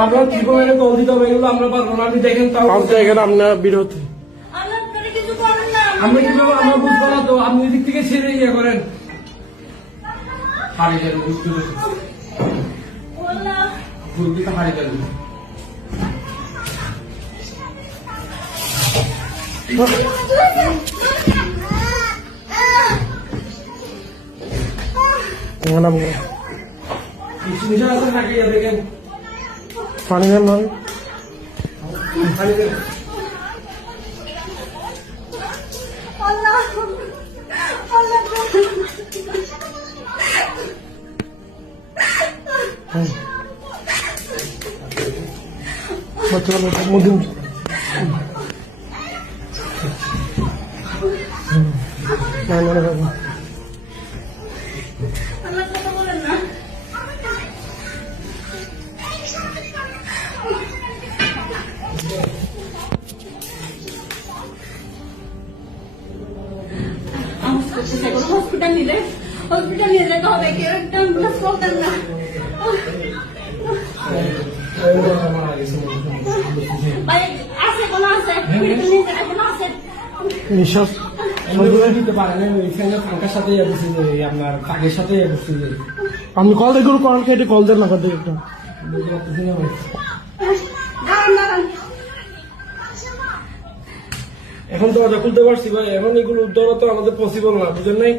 আপনার জীবনে কল দিতে হবে, এগুলো আমরা পারবো না। আপনি দেখেন তাও আপনার বিরতি আমরা কিভাবে আমরা বুঝবো না তো। আপনি দিক থেকে ছেড়ে ইয়ে করেন হারিয়ে যাবে, বুঝতে পেরেছি ভুলতে হারিয়ে যাবে। দেখেন পানি দেন ভাই, পানি দেন। বাচ্চা মধ্যে হসপিটাল নিয়ে যেতে হবে, কেউ একটা অ্যাম্বুলেন্স করতেন না। নিঃশ্বাস দিতে পারেন ফাঙ্কার সাথে আপনার কাগের সাথে আপনি কল দেখুন, কল কেটে কল দেন না একটা। এখন দরজা খুলতে পারছি ভাই, এখন এগুলো উদ্ধার তো আমাদের পসিবল না, বুঝেন নাই।